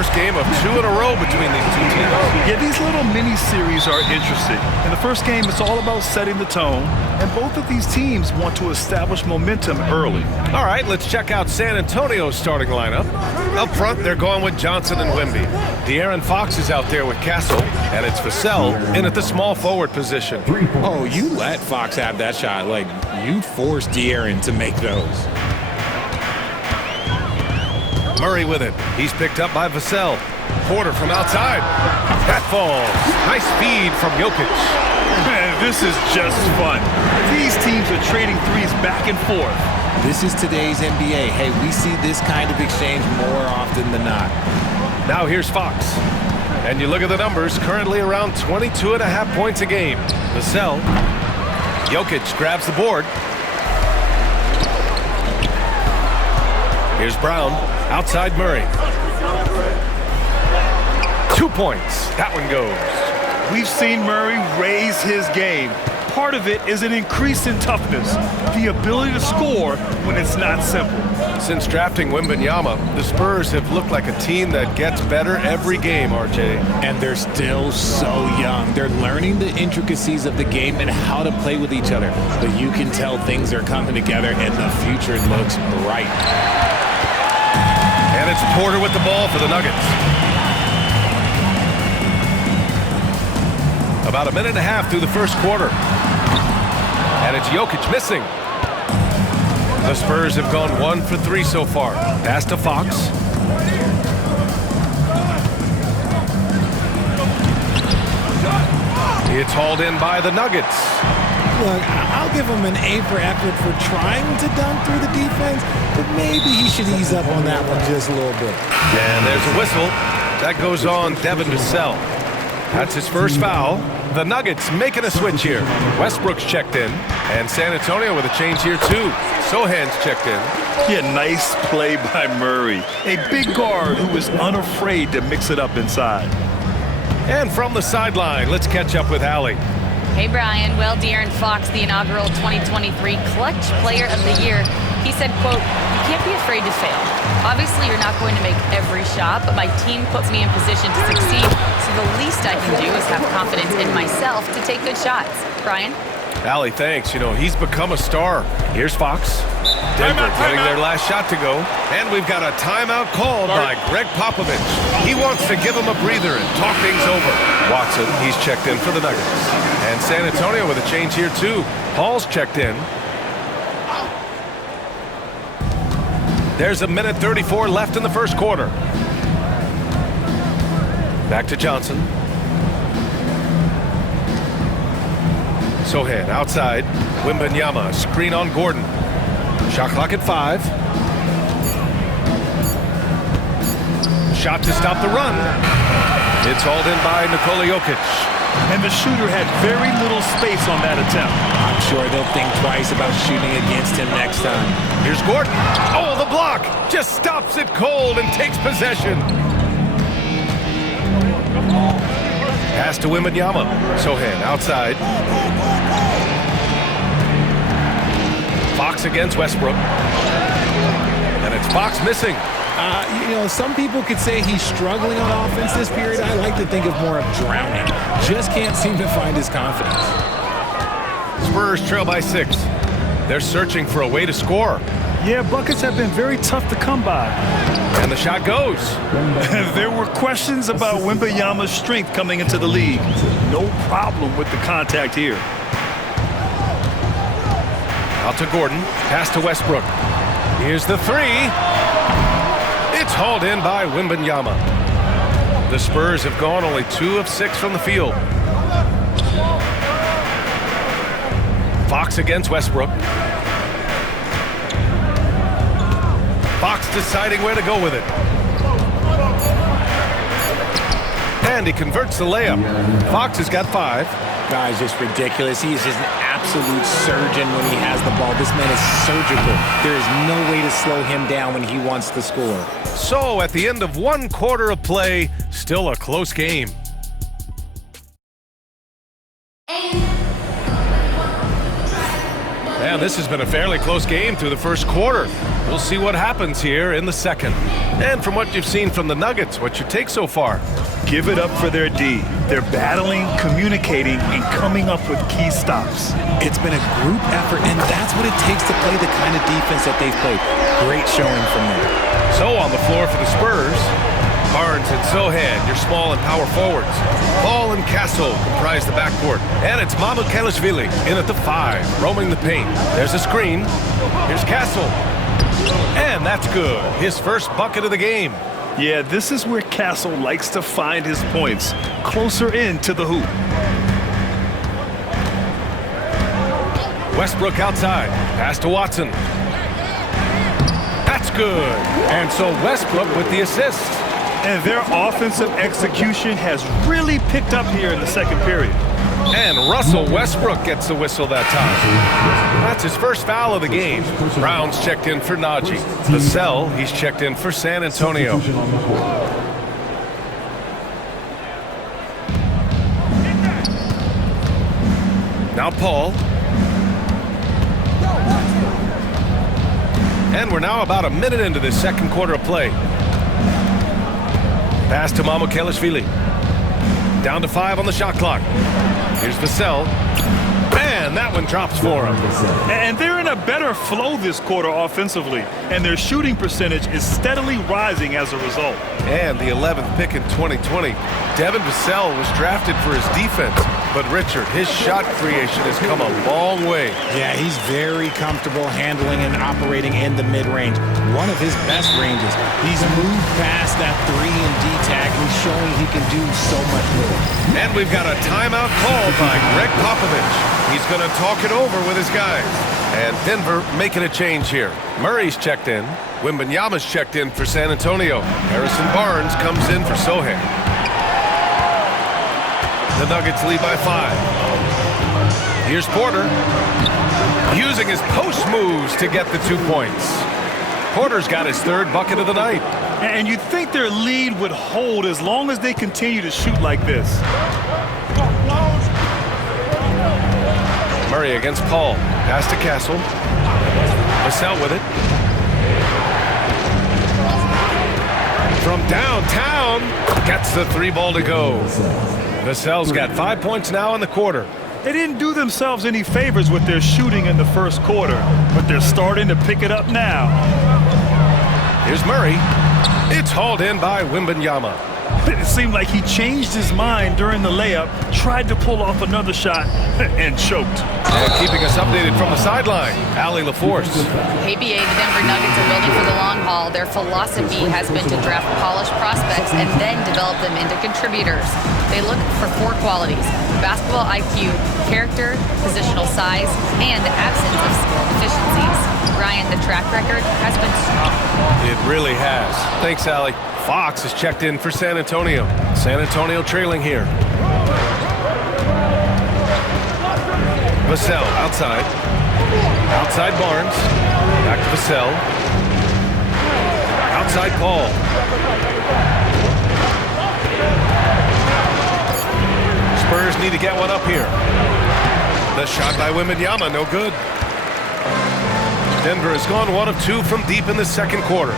first game of 2 in a row between these two teams. Yeah, these little mini-series are interesting. In the first game, it's all about setting the tone, and both of these teams want to establish momentum early. All right, let's check out San Antonio's starting lineup. Up front, they're going with Johnson and Wemby. De'Aaron Fox is out there with Castle, and it's Vassell in at the small forward position. Oh, you let Fox have that shot. Like, you forced De'Aaron to make those. Murray with it. He's picked up by Vassell. Porter from outside. That falls. Nice feed from Jokic. Man, this is just fun. These teams are trading threes back and forth. This is today's NBA. Hey, we see this kind of exchange more often than not. Now here's Fox. And you look at the numbers, currently around 22.5 points a game. Vassell. Jokic grabs the board. Here's Brown. Outside Murray. 2 points. That one goes. We've seen Murray raise his game. Part of it is an increase in toughness, the ability to score when it's not simple. Since drafting Wembanyama, the Spurs have looked like a team that gets better every game, RJ. And they're still so young. They're learning the intricacies of the game and how to play with each other. But you can tell things are coming together and the future looks bright. And it's Porter with the ball for the Nuggets. About a minute and a half through the first quarter. And it's Jokic missing. The Spurs have gone 1 for 3 so far. Pass to Fox. It's hauled in by the Nuggets. Look, I'll give him an A for effort for trying to dunk through the defense, but maybe he should ease up on that one just a little bit. And there's a whistle. That goes on Devin Vassell. That's his first foul. The Nuggets making a switch here. Westbrook's checked in, and San Antonio with a change here too. Sohan's checked in. Yeah, nice play by Murray. A big guard who is unafraid to mix it up inside. And from the sideline, let's catch up with Allie. Hey, Brian. Well, De'Aaron Fox, the inaugural 2023 Clutch Player of the Year, he said, quote, "You can't be afraid to fail. Obviously, you're not going to make every shot, but my team puts me in position to succeed, so the least I can do is have confidence in myself to take good shots." Brian? Allie, thanks. You know, he's become a star. Here's Fox. Denver getting their last shot to go. And we've got a timeout called by Greg Popovich. He wants to give him a breather and talk things over. Watson, he's checked in for the Nuggets. And San Antonio with a change here too. Hall's checked in. There's a minute 34 left in the first quarter. Back to Johnson. Sohan outside. Wembanyama, screen on Gordon. Shot clock at 5. Shot to stop the run. It's hauled in by Nikola Jokic. And the shooter had very little space on that attempt. I'm sure they'll think twice about shooting against him next time. Here's Gordon. Oh, the block! Just stops it cold and takes possession. Pass to Wembanyama. Sohan outside. Fox against Westbrook. And it's Fox missing. You know, some people could say he's struggling on offense this period. I like to think of more of drowning. Just can't seem to find his confidence. Spurs trail by 6. They're searching for a way to score. Yeah, buckets have been very tough to come by. And the shot goes. There were questions about Wembanyama's strength coming into the league. No problem with the contact here. Out to Gordon. Pass to Westbrook. Here's the 3. It's hauled in by Wembanyama. The Spurs have gone only 2 of 6 from the field. Fox against Westbrook. Fox deciding where to go with it. And he converts the layup. Fox has got 5. Guy's just ridiculous. He is just an absolute surgeon when he has the ball. This man is surgical. There is no way to slow him down when he wants to score. So at the end of 1 quarter of play, still a close game. Man, this has been a fairly close game through the first quarter. We'll see what happens here in the second. And from what you've seen from the Nuggets, what's your take so far? Give it up for their D. They're battling, communicating, and coming up with key stops. It's been a group effort, and that's what it takes to play the kind of defense that they've played. Great showing from them. So on the floor for the Spurs, Barnes and Sohan, your small and power forwards. Paul and Castle comprise the backcourt. And it's Mamukelashvili in at the 5, roaming the paint. There's a screen. Here's Castle. And that's good. His first bucket of the game. Yeah, this is where Castle likes to find his points, closer in to the hoop. Westbrook outside. Pass to Watson. That's good. And so Westbrook with the assist. And their offensive execution has really picked up here in the second period. And Russell Westbrook gets the whistle that time. That's his first foul of the game. Brown's checked in for Najee. Vassell, he's checked in for San Antonio. Now Paul. And we're now about a minute into this second quarter of play. Pass to Mamukelashvili. Down to 5 on the shot clock. Here's Vassell. Man, that one drops for him. And they're in a better flow this quarter offensively, and their shooting percentage is steadily rising as a result. And the 11th pick in 2020, Devin Vassell was drafted for his defense. But Richard, his shot creation has come a long way. Yeah, he's very comfortable handling and operating in the mid-range. One of his best ranges. He's moved past that 3 and D tag. He's showing he can do so much with it. And we've got a timeout called by Greg Popovich. He's going to talk it over with his guys. And Denver making a change here. Murray's checked in. Wembanyama's checked in for San Antonio. Harrison Barnes comes in for Sohan. The Nuggets lead by 5. Here's Porter. Using his post moves to get the 2 points. Porter's got his 3rd bucket of the night. And you'd think their lead would hold as long as they continue to shoot like this. Murray against Paul. Pass to Castle. Vassell with it. From downtown. Gets the 3 ball to go. Vassell's got 5 points now in the quarter. They didn't do themselves any favors with their shooting in the first quarter, but they're starting to pick it up now. Here's Murray. It's hauled in by Wembanyama. It seemed like he changed his mind during the layup, tried to pull off another shot, and choked. And keeping us updated from the sideline, Allie LaForce. ABA, the Denver Nuggets are building for the long haul. Their philosophy has been to draft polished prospects and then develop them into contributors. They look for 4 qualities: basketball IQ, character, positional size, and the absence of skill deficiencies. Ryan, the track record has been strong. It really has. Thanks, Allie. Fox is checked in for San Antonio. San Antonio trailing here. Vassell outside. Outside Barnes. Back to Vassell. Outside Paul. Spurs need to get one up here. The shot by Wembanyama, no good. Denver has gone 1 of 2 from deep in the second quarter.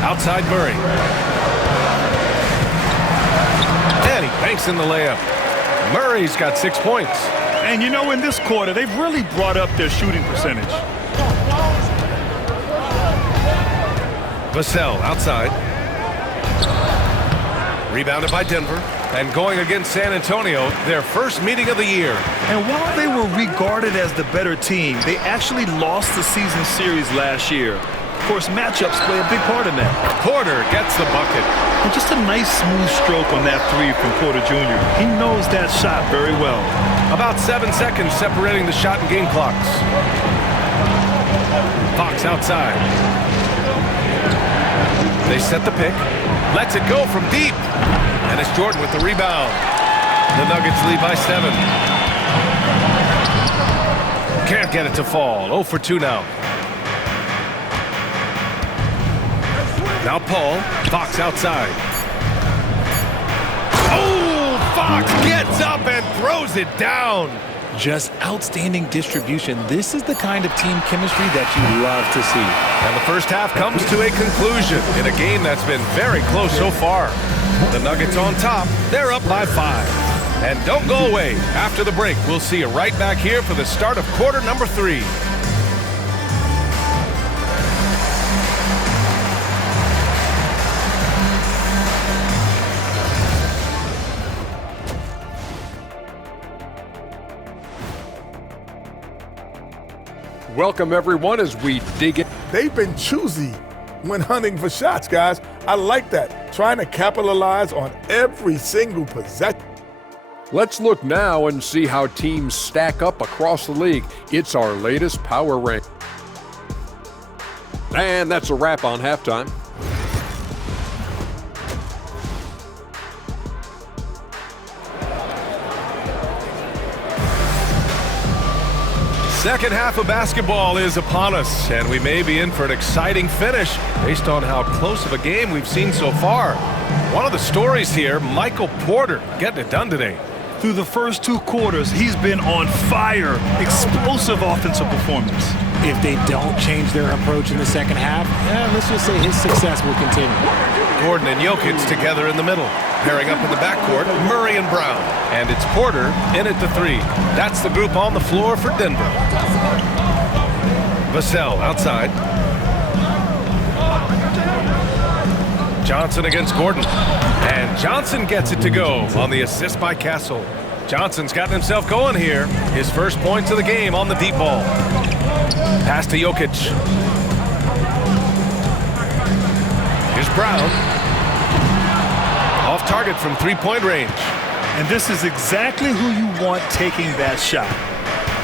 Outside Murray. And he banks in the layup. Murray's got 6 points. And you know, in this quarter, they've really brought up their shooting percentage. Vassell outside. Rebounded by Denver. And going against San Antonio, their first meeting of the year. And while they were regarded as the better team, they actually lost the season series last year. Of course, matchups play a big part in that. Porter gets the bucket. And just a nice smooth stroke on that 3 from Porter Jr. He knows that shot very well. About 7 seconds separating the shot and game clocks. Fox outside. They set the pick. Lets it go from deep. And it's Jordan with the rebound. The Nuggets lead by 7. Can't get it to fall. 0 for 2 now. Now Paul. Fox outside. Oh, Fox gets up and throws it down. just outstanding distribution. This is the kind of team chemistry that you love to see. And the first half comes to a conclusion in a game that's been very close so far. The Nuggets on top. They're up by 5. And don't go away. After the break, we'll see you right back here for the start of quarter number 3. Welcome, everyone, as we dig in. They've been choosy when hunting for shots, guys. I like that. Trying to capitalize on every single possession. Let's look now and see how teams stack up across the league. It's our latest power rank. And that's a wrap on halftime. Second half of basketball is upon us, and we may be in for an exciting finish based on how close of a game we've seen so far. One of the stories here, Michael Porter getting it done today. Through the first 2 quarters, he's been on fire. Explosive offensive performance. If they don't change their approach in the second half, let's just say his success will continue. Gordon and Jokic together in the middle. Pairing up in the backcourt, Murray and Brown. And it's Porter in at the 3. That's the group on the floor for Denver. Vassell outside. Johnson against Gordon. And Johnson gets it to go on the assist by Castle. Johnson's gotten himself going here. His first points of the game on the deep ball. Pass to Jokic. Here's Brown. Off target from 3-point range. And this is exactly who you want taking that shot.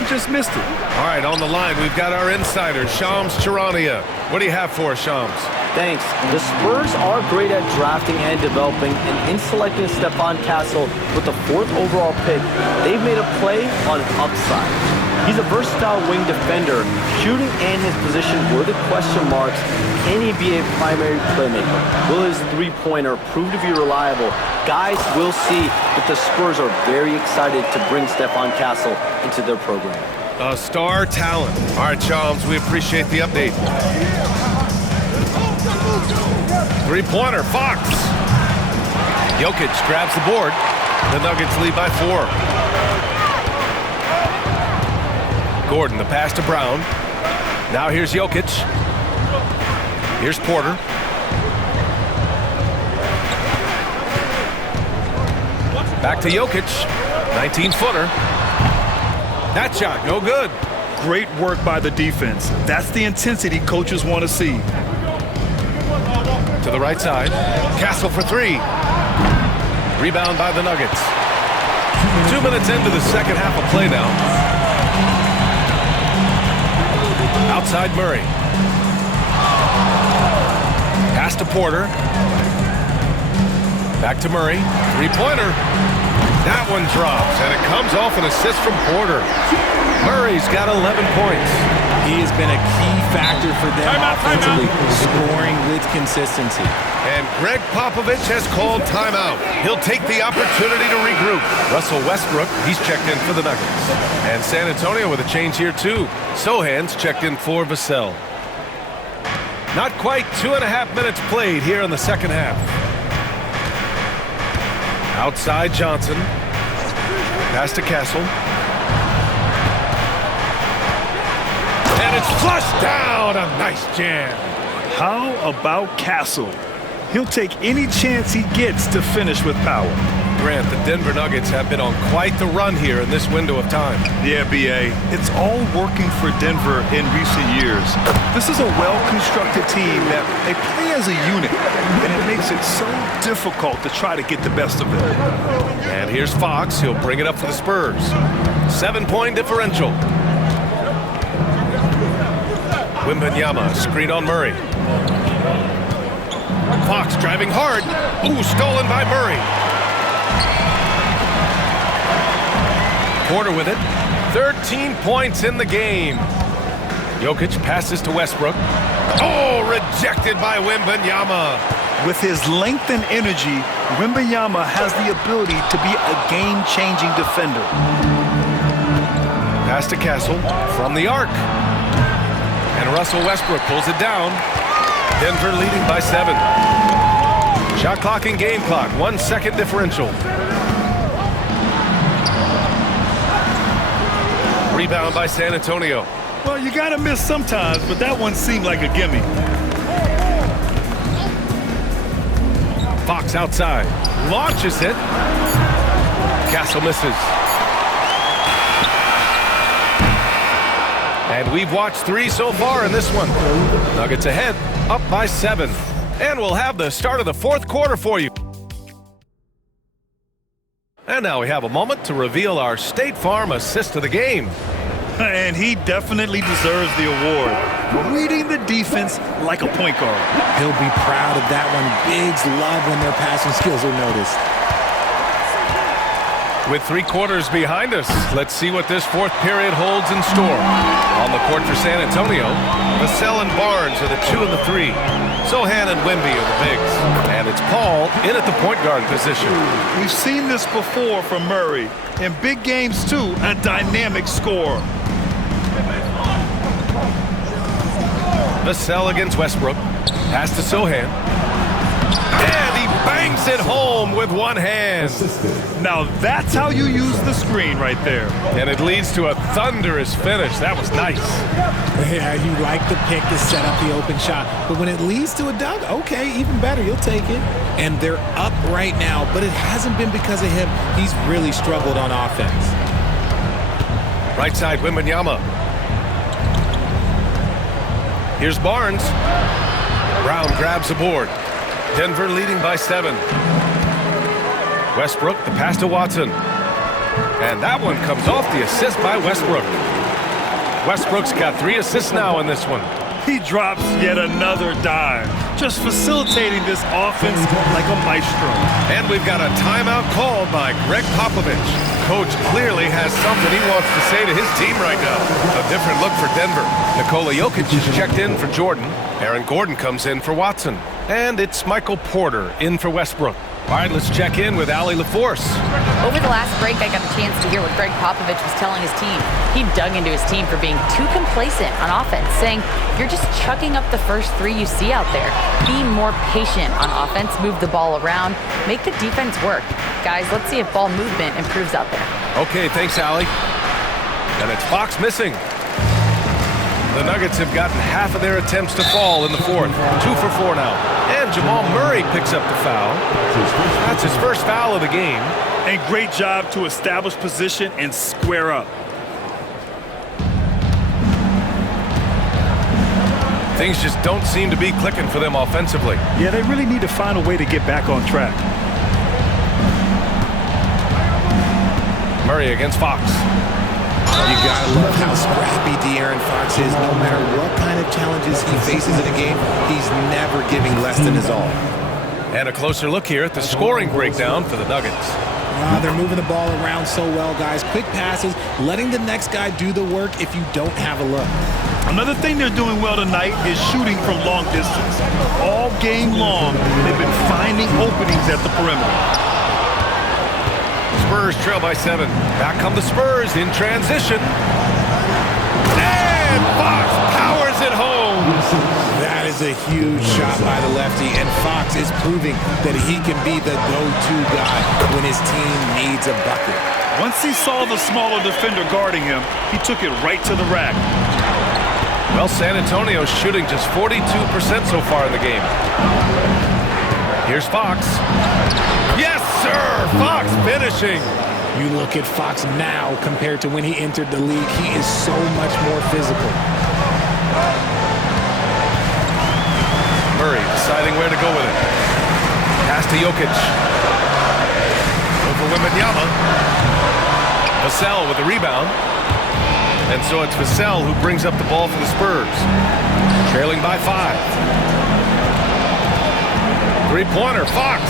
He just missed it. All right, on the line, we've got our insider, Shams Charania. What do you have for us, Shams? Thanks. The Spurs are great at drafting and developing, and in selecting Stephon Castle with the 4th overall pick, they've made a play on upside. He's a versatile wing defender. Shooting and his position were the question marks. Can he be a primary playmaker? Will his three-pointer prove to be reliable? Guys, we'll see, but the Spurs are very excited to bring Stephon Castle into their program. A star talent. All right, Shams, we appreciate the update. Three-pointer, Fox. Jokic grabs the board. The Nuggets lead by 4. Gordon, the pass to Brown. Now here's Jokic. Here's Porter. Back to Jokic. 19-footer. That shot, no good. Great work by the defense. That's the intensity coaches want to see. To the right side. Castle for 3. Rebound by the Nuggets. 2 minutes into the second half of play now. Outside Murray. Pass to Porter. Back to Murray. 3-pointer. That one drops, and it comes off an assist from Porter. Murray's got 11 points. He has been a key factor for them offensively, scoring with consistency. And Greg Popovich has called timeout. He'll take the opportunity to regroup. Russell Westbrook, he's checked in for the Nuggets. And San Antonio with a change here too. Sohan's checked in for Vassell. Not quite 2.5 minutes played here in the second half. Outside Johnson. Pass to Castle. And it's flushed down. A nice jam. How about Castle? He'll take any chance he gets to finish with power. Grant, the Denver Nuggets have been on quite the run here in this window of time. Yeah, B.A. It's all working for Denver in recent years. This is a well-constructed team that they play as a unit, and it makes it so difficult to try to get the best of them. And here's Fox. He'll bring it up for the Spurs. 7-point differential. Wembanyama, screen on Murray. Fox driving hard. Ooh, stolen by Murray. Porter with it. 13 points in the game. Jokic passes to Westbrook. Oh, rejected by Wembanyama. With his length and energy, Wembanyama has the ability to be a game-changing defender. Pass to Castle from the arc. And Russell Westbrook pulls it down. Denver leading by 7. Shot clock and game clock, 1 second differential. Rebound by San Antonio. Well, you got to miss sometimes, but that one seemed like a gimme. Fox outside. Launches it. Castle misses. And we've watched 3 so far in this one. Nuggets ahead, up by 7. And we'll have the start of the 4th quarter for you. And now we have a moment to reveal our State Farm assist of the game. And he definitely deserves the award for reading the defense like a point guard. He'll be proud of that one. Bigs love when their passing skills are noticed. With 3 quarters behind us, let's see what this 4th period holds in store. On the court for San Antonio, Vassell and Barnes are the 2 and the 3. Sohan and Wemby are the bigs. And it's Paul in at the point guard position. We've seen this before from Murray. In big games, too, a dynamic scorer. Vassell against Westbrook. Pass to Sohan. And he bangs it home with one hand. Now that's how you use the screen right there. And it leads to a thunderous finish. That was nice. Yeah, you like the pick to set up the open shot. But when it leads to a dunk, okay, even better. You'll take it. And they're up right now, but it hasn't been because of him. He's really struggled on offense. Right side, Wembanyama. Here's Barnes. Brown grabs the board. Denver leading by 7. Westbrook, the pass to Watson. And that one comes off the assist by Westbrook. Westbrook's got 3 assists now in this one. He drops yet another dime, just facilitating this offense like a maestro. And we've got a timeout called by Greg Popovich. Coach clearly has something he wants to say to his team right now. A different look for Denver. Nikola Jokic is checked in for Jordan. Aaron Gordon comes in for Watson. And it's Michael Porter in for Westbrook. All right, let's check in with Allie LaForce. Over the last break, I got a chance to hear what Greg Popovich was telling his team. He dug into his team for being too complacent on offense, saying, you're just chucking up the first 3 you see out there. Be more patient on offense, move the ball around, make the defense work. Guys, let's see if ball movement improves out there. Okay, thanks, Allie. And it's Fox missing. The Nuggets have gotten half of their attempts to fall in the 4th. 2 for 4 now. And Jamal Murray picks up the foul. That's his first foul of the game. And great job to establish position and square up. Things just don't seem to be clicking for them offensively. Yeah, they really need to find a way to get back on track. Murray against Fox. You gotta love how scrappy De'Aaron Fox is. No matter what kind of challenges he faces in a game, he's never giving less than his all. And a closer look here at the scoring breakdown for the Nuggets. They're moving the ball around so well, guys. Quick passes, letting the next guy do the work if you don't have a look. Another thing they're doing well tonight is shooting from long distance. All game long, they've been finding openings at the perimeter. Spurs trail by 7. Back come the Spurs in transition. And Fox powers it home. That is a huge shot by the lefty, and Fox is proving that he can be the go-to guy when his team needs a bucket. Once he saw the smaller defender guarding him, he took it right to the rack. Well, San Antonio's shooting just 42% so far in the game. Here's Fox. Yes, sir! Fox finishing. You look at Fox now compared to when he entered the league. He is so much more physical. Murray deciding where to go with it. Pass to Jokic. Over Wembanyama. Vassell with the rebound. And so it's Vassell who brings up the ball for the Spurs. Trailing by 5. Three-pointer, Fox.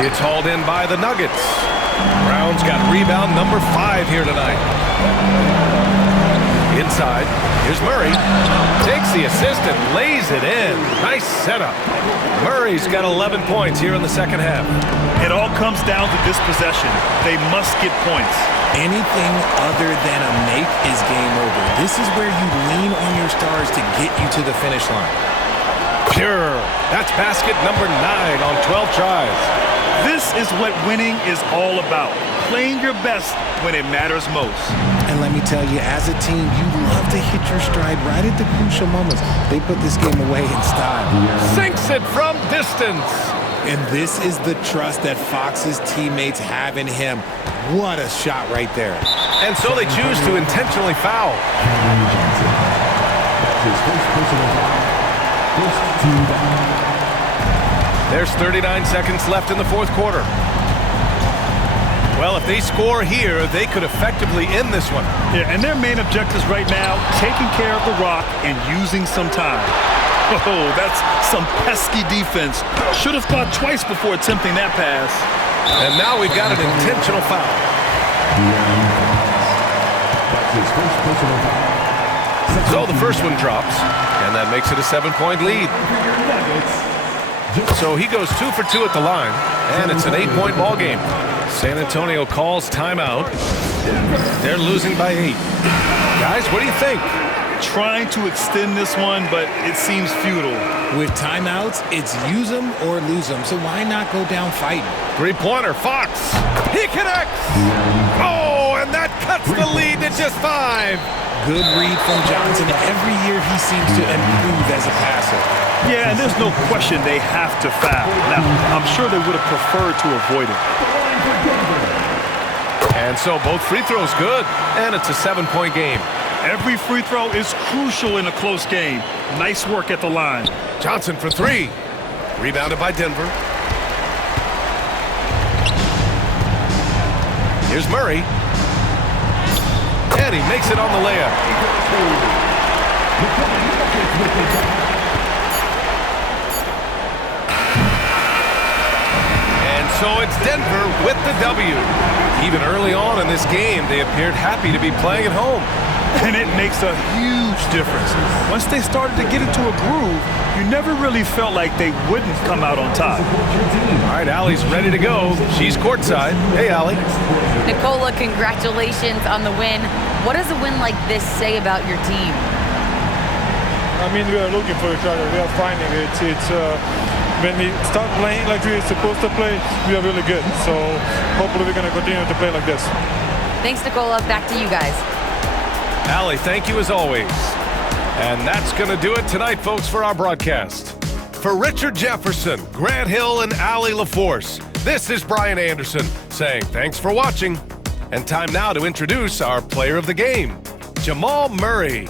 It's hauled in by the Nuggets. Brown's got rebound number 5 here tonight. Inside, here's Murray. Takes the assist and lays it in. Nice setup. Murray's got 11 points here in the second half. It all comes down to this possession. They must get points. Anything other than a make is game over. This is where you lean on your stars to get you to the finish line. Pure. That's basket number 9 on 12 tries. This is what winning is all about. Playing your best when it matters most. And let me tell you, as a team, you love to hit your stride right at the crucial moments. They put this game away in style. Sinks it from distance. And this is the trust that Fox's teammates have in him. What a shot right there. And so they choose to intentionally foul. There's 39 seconds left in the fourth quarter. Well, if they score here, they could effectively end this one. Yeah, and their main objectives right now, taking care of the rock and using some time. Oh, that's some pesky defense. Should have thought twice before attempting that pass. And now we've got an intentional foul. So the first one drops, and that makes it a 7-point lead. So he goes 2 for 2 at the line, and it's an 8-point ball game. San Antonio calls timeout. They're losing by 8. Guys, what do you think? Trying to extend this one, but it seems futile. With timeouts, it's use them or lose them, so why not go down fighting? Three-pointer, Fox. He connects. Oh, and that cuts the lead to just 5. Good read from Johnson. Every year he seems to improve as a passer. Yeah, and there's no question they have to foul. Now, I'm sure they would have preferred to avoid it. And so both free throws good, and it's a 7-point game. Every free throw is crucial in a close game. Nice work at the line. Johnson for 3. Rebounded by Denver. Here's Murray. And he makes it on the layup. And so it's Denver with the W. Even early on in this game, they appeared happy to be playing at home. And it makes a huge difference. Once they started to get into a groove, you never really felt like they wouldn't come out on top. All right, Allie's ready to go. She's courtside. Hey, Allie. Nicola, congratulations on the win. What does a win like this say about your team? I mean, we are looking for each other. We are finding it. When we start playing like we're supposed to play, we are really good. So hopefully we're going to continue to play like this. Thanks, Nicola. Back to you guys. Allie, thank you as always. And that's going to do it tonight, folks, for our broadcast. For Richard Jefferson, Grant Hill, and Allie LaForce, this is Brian Anderson saying thanks for watching. And time now to introduce our player of the game, Jamal Murray.